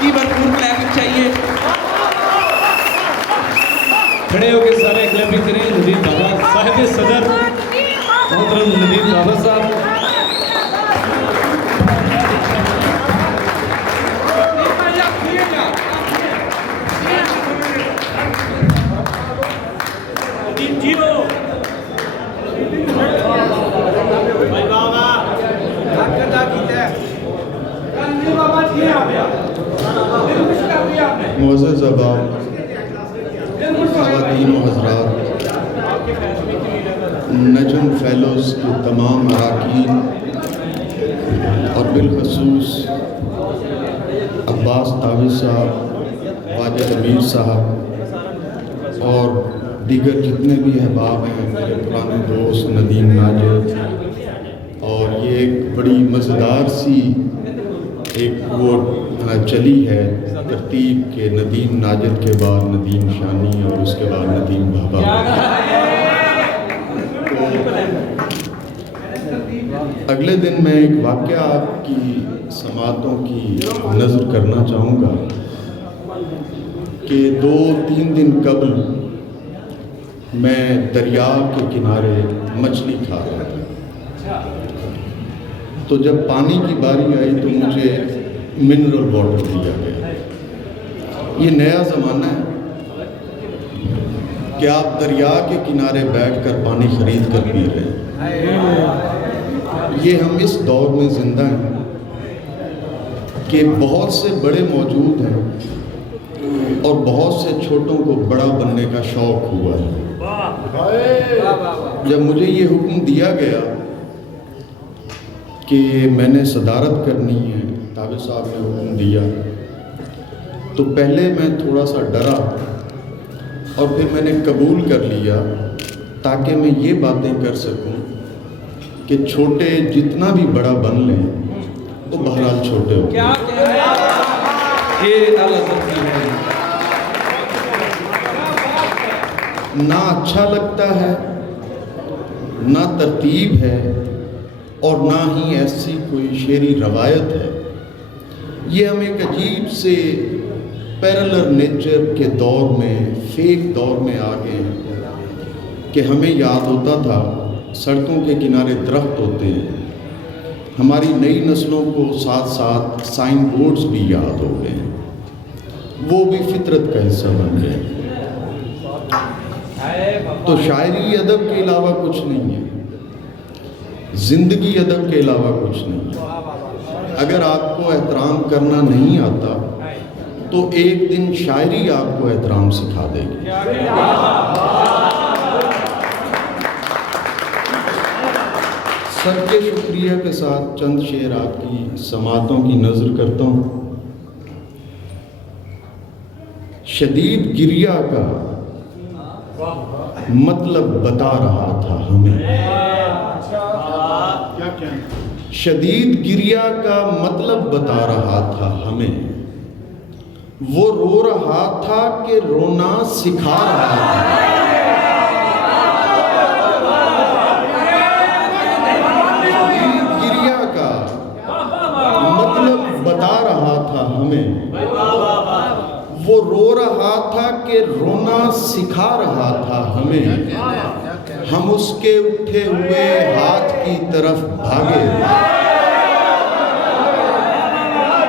की भरपूर क्लैपिंग चाहिए। खड़े होकर सारे क्लैपिंग करें नदीम बाबा साहिब सदर मोहतरम नदीम बाबा साहब। मुअज़्ज़ज़ अहबाब, ख़वातीन व हज़रात, नजम फेलोज़ के तमाम अरकान और बिलख़ुसूस अब्बास तावी साहब, वाजिद अमीर साहब और दीगर जितने भी अहबाब हैं, मेरे पुराने दोस्त नदीम नाजिर, और ये एक बड़ी मज़ेदार सी एक वो चली है तरतीब के नदीम नाजिर के बाद नदीम शानी और उसके बाद नदीम बाबा। तो अगले दिन मैं एक वाक़या आपकी समातों की नज़र करना चाहूँगा कि 2-3 दिन कबल मैं दरिया के किनारे मछली खा रहा था। तो जब पानी की बारी आई तो मुझे मिनरल वाटर दिया गया। ये नया ज़माना है कि आप दरिया के किनारे बैठकर पानी ख़रीद कर पी रहे हैं। ये हम इस दौर में ज़िंदा हैं कि बहुत से बड़े मौजूद हैं और बहुत से छोटों को बड़ा बनने का शौक़ हुआ है। जब मुझे ये हुक्म दिया गया कि मैंने सदारत करनी है, तावी साहब ने हुक्म दिया, तो पहले मैं थोड़ा सा डरा और फिर मैंने कबूल कर लिया ताकि मैं ये बातें कर सकूं कि छोटे जितना भी बड़ा बन लें तो बहरहाल छोटे हो। ना अच्छा लगता है, ना तरतीब है और ना ही ऐसी कोई शेरी रवायत है। ये हम एक अजीब से पैरेलल नेचर के दौर में, फेक दौर में आ गए हैं कि हमें याद होता था सड़कों के किनारे दरख्त होते हैं। हमारी नई नस्लों को साथ साथ साइन बोर्ड्स भी याद हो गए हैं, वो भी फितरत का हिस्सा बन गए। तो शायरी अदब के अलावा कुछ नहीं है, ज़िंदगी अदब के अलावा कुछ नहीं है। अगर आपको एहतराम करना नहीं आता तो एक दिन शायरी आपको एहतराम सिखा देगी। सबके शुक्रिया के साथ चंद शेर आपकी समातों की नज़र करता हूँ। शदीद गिरिया का मतलब बता रहा था हमें। शदीद गिरिया का मतलब बता रहा था हमें। वो रो रहा था कि रोना सिखा रहा था। शदीद गिरिया का मतलब बता रहा था हमें। वो रो रहा था कि रोना सिखा रहा था हमें। हम उसके उठे हुए हाथ की तरफ भागे।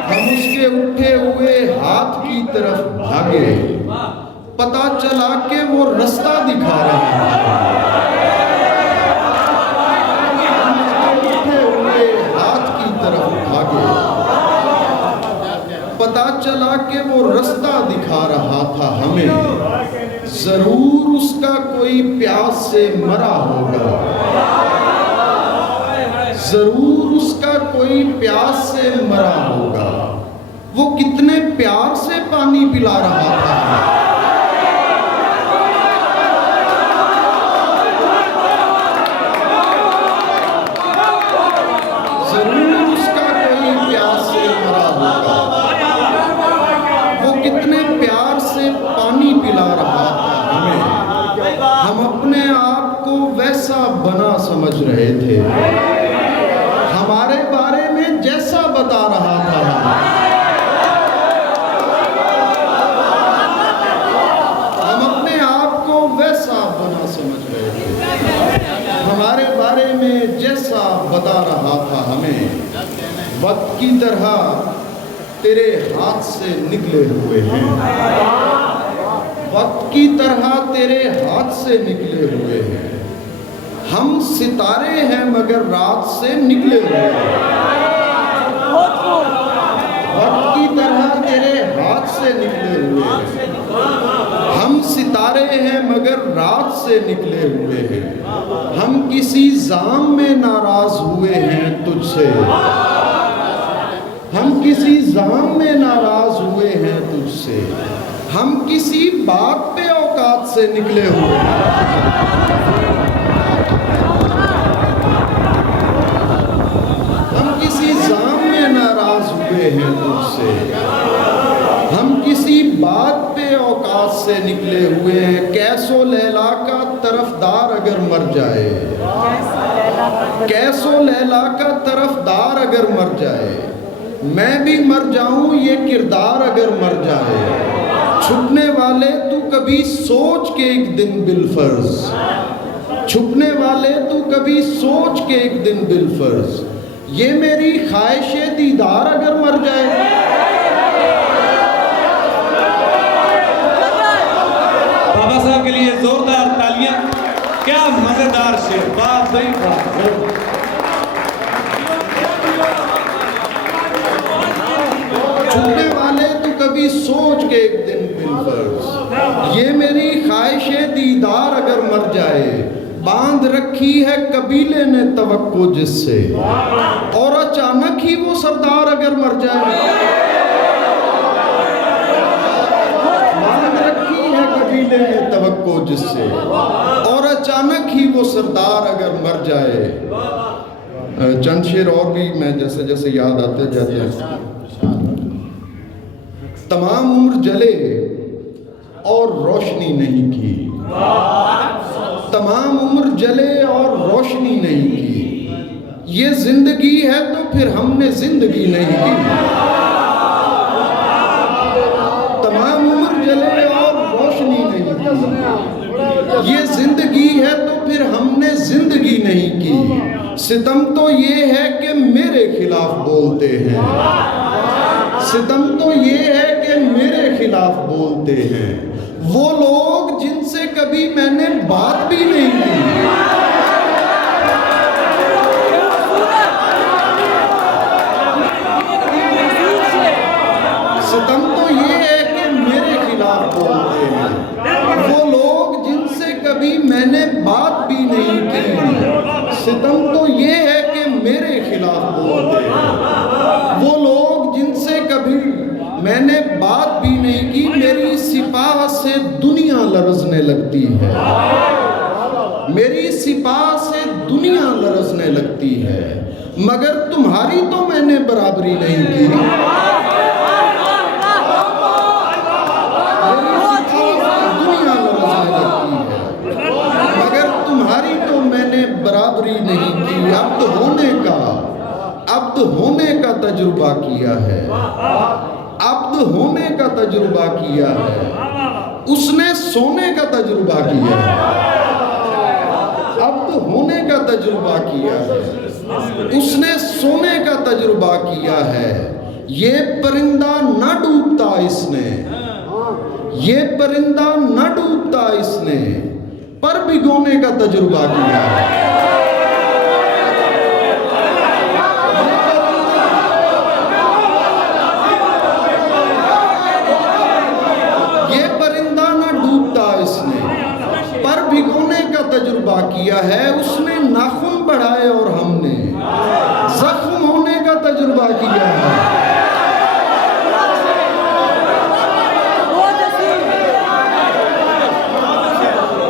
हम उसके उठे हुए हाथ की तरफ भागे। पता चला कि वो रास्ता दिखा रहा था। उठे हुए हाथ की तरफ भागे। पता चला कि वो रास्ता दिखा रहा था हमें। जरूर उसका कोई प्यास से मरा होगा। जरूर उसका कोई प्यास से मरा होगा। वो कितने प्यार से पानी पिला रहा था। जरूर उसका कोई प्यास से मरा होगा। वो कितने प्यार से पानी पिला रहा था हमें। हम अपने आप को वैसा बना समझ रहे थे, हमारे बारे में जैसा बता रहा था। वक्त की तरह तेरे हाथ से निकले हुए हैं, वक्त की तरह तेरे हाथ से निकले हुए हैं। हम सितारे हैं मगर रात से निकले हुए हैं। वक्त की तरह तेरे हाथ से निकले हुए हैं। हम सितारे हैं मगर रात से निकले हुए हैं। हम किसी जाम में नाराज हुए हैं तुझसे, हम किसी जाम में नाराज हुए हैं तुझसे। हम किसी बात पे औकात से निकले हुए हैं। हम किसी जाम में नाराज हुए हैं तुझसे। हम किसी बात पे औकात से निकले हुए हैं। कैसो लैला का तरफदार अगर मर जाए, कैसो लैला का तरफदार अगर मर जाए, मैं भी मर जाऊं ये किरदार अगर मर जाए। छुपने वाले तू कभी सोच के एक दिन बिलफर्ज, छुपने वाले तू कभी सोच के एक दिन बिलफर्ज, ये मेरी ख्वाहिशे दीदार अगर मर जाए। बाबा साहब के लिए जोरदार तालियां। क्या मजेदार शेर, बात भाई बात। छुपने वाले तू कभी सोच के एक दिन बिलफर्ज, ये मेरी ख्वाहिशे दीदार अगर मर जाए। बांध रखी है कबीले ने तवक्को जिससे, और अचानक ही वो सरदार अगर मर जाए। बांध रखी है कबीले ने तवक्को जिससे, और अचानक ही वो सरदार अगर मर जाए। चंद शेर और भी मैं जैसे जैसे याद आते जाते हैं। तमाम उम्र जले और रोशनी नहीं की, तमाम उम्र जले और रोशनी नहीं की। ये जिंदगी है तो फिर हमने जिंदगी नहीं की। तमाम उम्र जले और रोशनी नहीं की। ये जिंदगी है तो फिर हमने जिंदगी नहीं की। सितम तो ये है कि मेरे खिलाफ बोलते हैं, सितम तो ये है कि मेरे खिलाफ बोलते हैं। वो लोग जिनसे कभी मैंने बात भी नहीं की। सितम तो ये है कि मेरे खिलाफ बोलते हैं। वो लोग जिनसे कभी मैंने बात भी नहीं की। सितम तो ये है कि मेरे खिलाफ बोलते हैं। वो लोग जिनसे कभी मैंने बात भी नहीं की। मेरी सिपाह से दुनिया लरजने लगती है, मेरी सिपाह से दुनिया लरजने लगती है। मगर तुम्हारी तो मैंने बराबरी नहीं की। दुनिया लरजने लगती है, मगर तुम्हारी तो मैंने बराबरी नहीं की। अब्द होने का तजुर्बा किया है, अब्द होने का तजुर्बा किया है। उसने सोने का तजुर्बा किया है, अब्द होने का तजुर्बा किया है। उसने सोने का तजुर्बा किया है। ये परिंदा न डूबता इसने, ये परिंदा न डूबता इसने, पर भिगोने का तजुर्बा किया है। तजुर्बा किया है। उसने नाखून बढ़ाए और हमने जख्म होने का तजुर्बा किया है।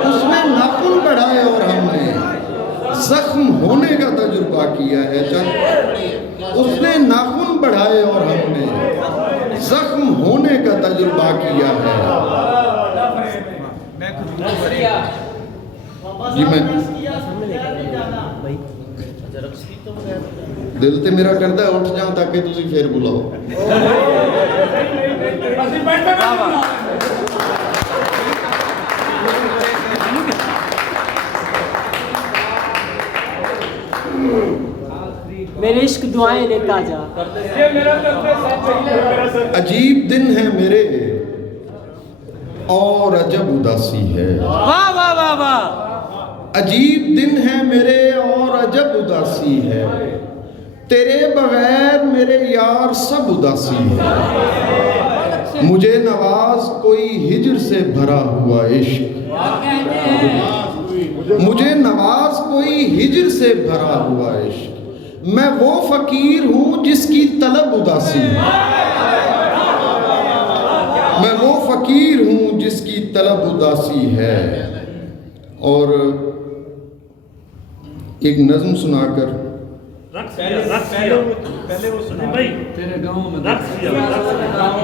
उसने नाखून बढ़ाए और हमने जख्म होने का तजुर्बा किया है। उसने नाखून बढ़ाए और हमने जख्म होने का तजुर्बा किया है। जी मैं दिल ते मेरा करता है उठ जाऊं ताकि तुसी फिर बुलाओ। मेरे इश्क दुआएं लेता जा। अजीब दिन है मेरे और अजब उदासी है। वाह वाह वाह वाह। अजीब दिन है मेरे और अजब उदासी है, तेरे बगैर मेरे यार सब उदासी है। मुझे नवाज कोई हिज्र से भरा हुआ इश्क, मुझे नवाज कोई हिज्र से भरा हुआ इश्क। मैं वो फकीर हूँ जिसकी तलब उदासी है, मैं वो फकीर हूँ जिसकी तलब उदासी है। और एक नज़्म सुनाकर पहले वो सुने भाई तेरे गांव में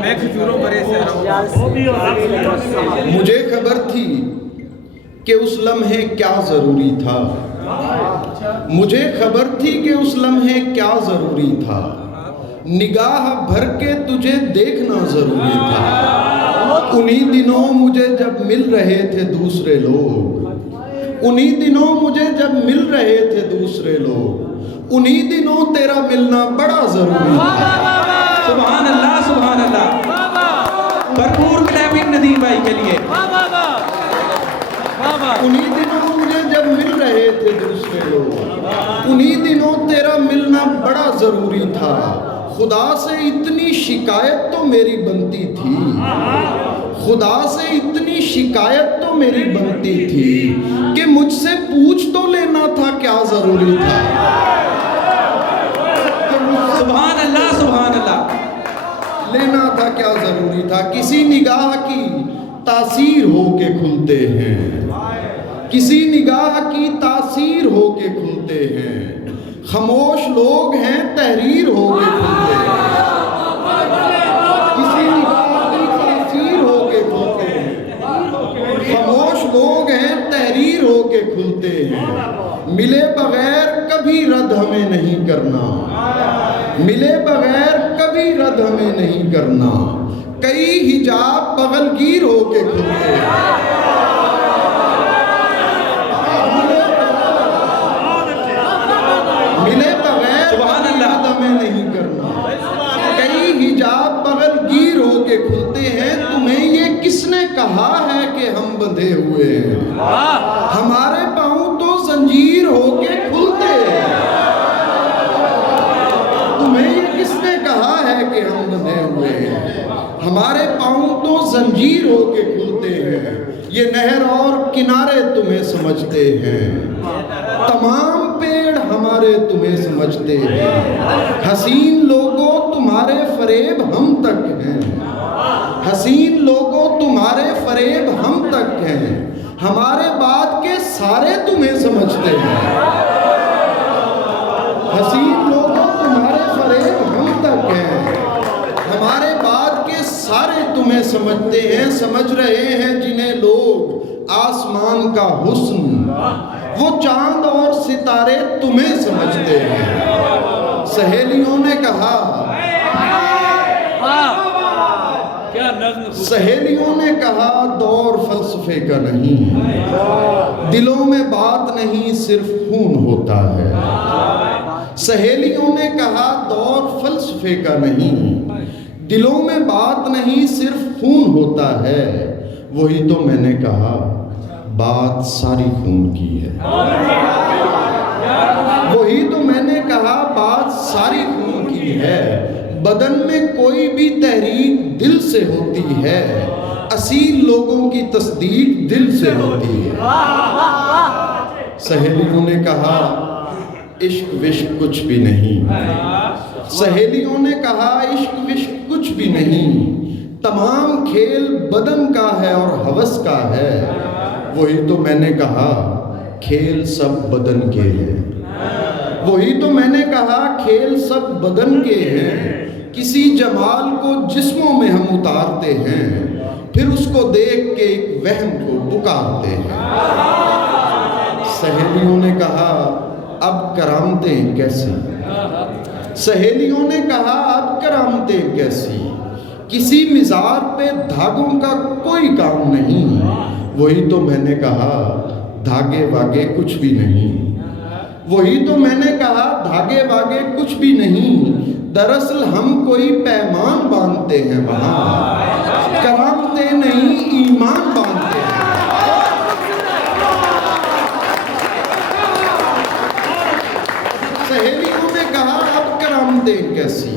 मैं खजूरों भरे से मुझे खबर थी कि उस लम्हे क्या ज़रूरी था, मुझे खबर थी कि उस लम्हे क्या ज़रूरी था। निगाह भर के तुझे देखना ज़रूरी था। उन्हीं दिनों मुझे जब मिल रहे थे दूसरे लोग, उन्हीं दिनों मुझे जब मिल रहे थे दूसरे लोग, उन्हीं दिनों तेरा मिलना बड़ा ज़रूरी था। सुभान अल्लाह सुभान अल्लाह। भरपूर क्लैपिंग नदीम भाई के लिए। उन्हीं दिनों मुझे जब मिल रहे थे दूसरे लोग, उन्हीं दिनों तेरा मिलना बड़ा ज़रूरी था। खुदा से इतनी शिकायत तो मेरी बनती थी, खुदा से इतनी शिकायत तो मेरी बनती थी कि मुझसे पूछ तो लेना था क्या ज़रूरी था। सुभान अल्लाह सुभान अल्लाह। लेना था क्या ज़रूरी था। किसी निगाह की तासीर हो के खुलते हैं, किसी निगाह की तासीर हो के खुलते हैं। खामोश लोग हैं तहरीर हो के खुलते हैं, किसी निगाह की तासीर हो के खुलते हैं। खामोश लोग हैं तहरीर हो के खुलते हैं। मिले बगैर कभी रद्द हमें नहीं करना, मिले बगैर कभी रद्द हमें नहीं करना। कई हिजाब बगलगीर हो के खुलते हैं, मिले बगैर रद्द हमें नहीं करना। कई हिजाब बगलगीर हो के खुलते हैं। तुम्हें ये किसने कहा है कि हम बंधे हुए हैं, हमारे पाँव तो जंजीर हो के खुलते हैं। तुम्हें ये किसने कहा है कि हम बंधे हुए हैं, हमारे पाँव तो जंजीर हो के खुलते हैं। ये नहर और किनारे तुम्हें समझते हैं, तमाम पेड़ हमारे तुम्हें समझते हैं। हसीन लोगों तुम्हारे फरेब हम तक हैं, हसीन लोगों तुम्हारे फरेब हम तक हैं। हमारे बात के सारे तुम्हें समझते हैं। हसीन लोगों तुम्हारे फरेब हम तक हैं, हमारे बात के सारे तुम्हें समझते हैं। समझ रहे हैं जिन्हें लोग आसमान का हुस्न, वो चांद और सितारे तुम्हें समझते हैं। सहेलियों ने कहा, क्या नज़्म। सहेलियों ने कहा दौर फलसफे का नहीं, दिलों में बात नहीं सिर्फ खून होता है। सहेलियों ने कहा दौर फलसफे का नहीं, दिलों में बात नहीं सिर्फ खून होता है। वही तो मैंने कहा बात सारी खून की है, वही तो मैंने कहा बात सारी खून की है। बदन में कोई भी तहरीक दिल से होती है, असील लोगों की तस्दीक दिल से होती है। सहेलियों ने कहा इश्क विश्क कुछ भी नहीं, सहेलियों ने कहा इश्क विश्क कुछ भी नहीं। तमाम खेल बदन का है और हवस का है। वही तो मैंने कहा खेल सब बदन के हैं, वही तो मैंने कहा खेल सब बदन के हैं। किसी जमाल को जिस्मों में हम उतारते हैं, फिर उसको देख के एक वहम को पुकारते हैं। सहेलियों ने कहा अब करामतें कैसी, सहेलियों ने कहा अब करामतें कैसी। किसी मिज़ार पे धागों का कोई काम नहीं। वही तो मैंने कहा धागे वागे कुछ भी नहीं, वही तो मैंने कहा धागे वागे कुछ भी नहीं, दरअसल हम कोई पैमान बांधते हैं वहां, करामते नहीं ईमान बांधते हैं। सहेलियों ने कहा अब करामतें कैसी,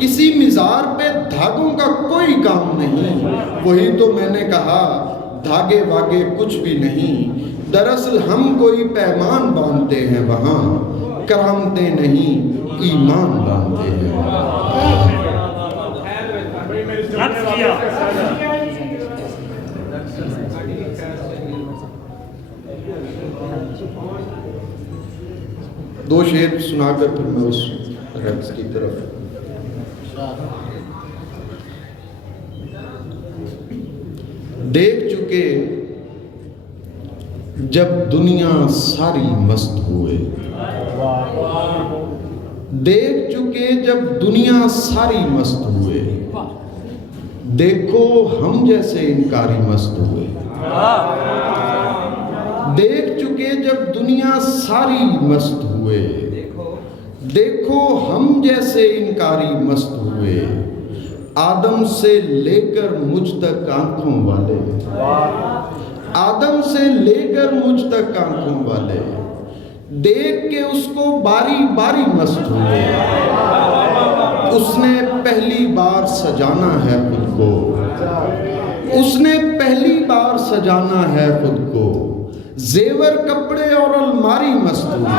किसी मिजार पे धागों का कोई काम नहीं। वही तो मैंने कहा धागे वागे कुछ भी नहीं, दरअसल हम कोई पैमान बांधते हैं वहां, करामते नहीं ईमान बांधते हैं। दो शेर सुनाकर फिर मैं उस रक्स की तरफ। देख चुके जब दुनिया सारी मस्त हुए, देख चुके जब दुनिया सारी मस्त हुए, देखो हम जैसे इनकारी मस्त हुए। देख चुके जब दुनिया सारी मस्त हुए, देखो हम जैसे इनकारी मस्त हुए। आदम से लेकर मुझ तक आंखों वाले, आदम से लेकर मुझ तक आंखों वाले, देख के उसको बारी बारी मस्त हुए। उसने पहली बार सजाना है खुद को, उसने पहली बार सजाना है खुद को, जेवर कपड़े और अलमारी मस्त हुए।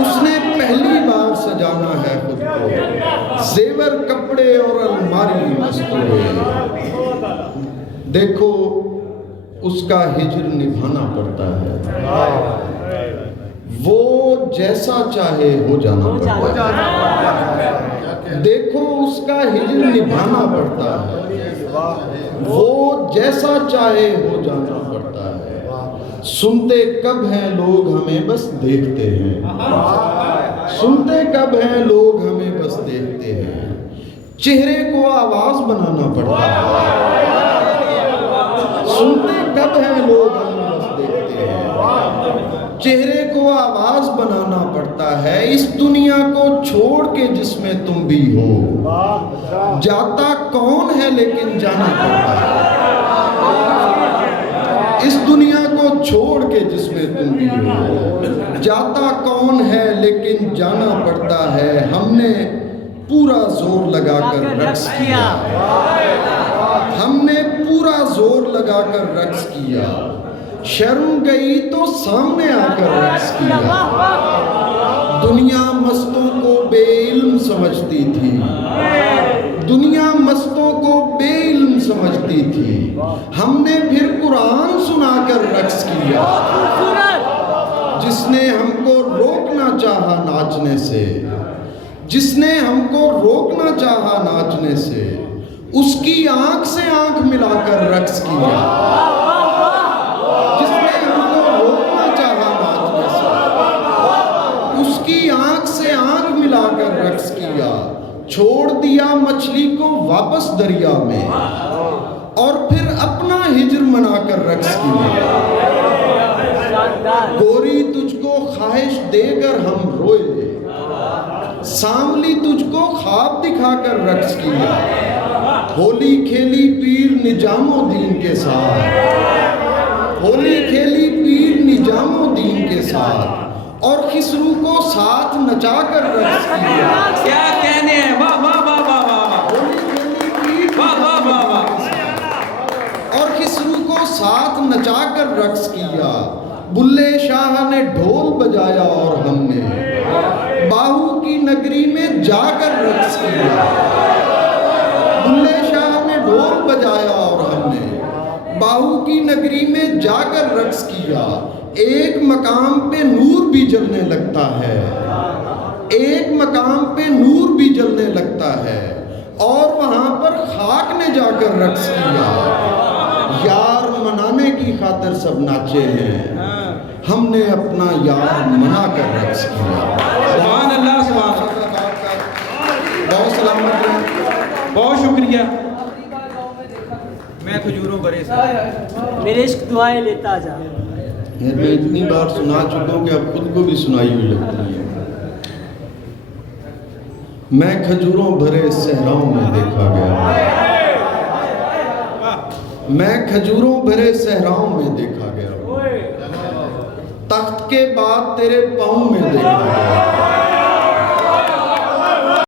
उसने पहली बार सजाना है खुद को, जेवर कपड़े और अलमारी मस्त हुए। देखो उसका हिज्र निभाना पड़ता है, वो जैसा चाहे हो जाना पड़ता है। देखो उसका हिज्र निभाना पड़ता है, वो जैसा चाहे हो जाना पड़ता है। सुनते कब हैं लोग हमें बस देखते हैं, सुनते कब हैं लोग हमें बस देखते हैं। चेहरे को आवाज बनाना पड़ता है, सुनते कब हैं लोग हमें बस देखते हैं। चेहरे को आवाज बनाना पड़ता है, इस दुनिया को छोड़ के जिसमें तुम भी हो। जाता कौन है लेकिन जाना पड़ता है, इस दुनिया को छोड़ के जिसमें तुम भी हो। जाता कौन है लेकिन जाना पड़ता है। हमने पूरा जोर लगाकर रक्स किया, हमने पूरा जोर लगाकर रक्स किया। शर्म गई तो सामने आकर रक्स किया। दुनिया मस्तों को बेइल्म समझती थी, दुनिया मस्तों को बेइल्म समझती थी। हमने फिर कुरान सुनाकर रक्स किया। जिसने हमको रोकना चाहा नाचने से, जिसने हमको रोकना चाहा नाचने से, उसकी आंख से आंख मिलाकर रक्स किया। जिसने हमको रोकना चाहा नाचने से, उसकी आंख से आंख मिलाकर रक्स किया। छोड़ दिया मछली को वापस दरिया में और फिर अपना हिज्र मनाकर रक्स किया। गोरी तुझको ख्वाहिश देकर हम रोए, सांवली तुझको ख्वाब दिखाकर रक्स किया। होली खेली पीर निजामुद्दीन के साथ, होली खेली पीर निजामुद्दीन के साथ और खिसरू को साथ नचाकर रक्स किया। क्या कहने हैं, वाह वाह वाह वाह वाह, होली खेली पीर वाह वाह वाह वाह। और खिसरू को साथ नचाकर रक्स किया। बुल्ले शाह ने ढोल बजाया और हमने बाहू की नगरी में जाकर रक्स किया। बुल्ले शाह ने ढोल बजाया और हमने बाहू की नगरी में जाकर रक्स किया। एक मकाम पे नूर भी जलने लगता है, एक मकाम पे नूर भी जलने लगता है और वहां पर खाक ने जाकर रक्स किया। यार मनाने की खातिर सब नाचे हैं, हमने अपना यार मना कर रक्स किया। सुभान अल्लाह, सुभान अल्लाह। बहुत सलामत है। बहुत शुक्रिया। मैं खजूरों भरे से मेरे इश्क दुआएं लेता जा। यार मैं इतनी बार सुना चुका हूँ कि अब खुद को भी सुनाई हुई लगती है। मैं खजूरों भरे सहराओं में देखा गया, मैं खजूरों भरे सहराओं में देखा गया, तख्त के बाद तेरे पाँव में देखा गया,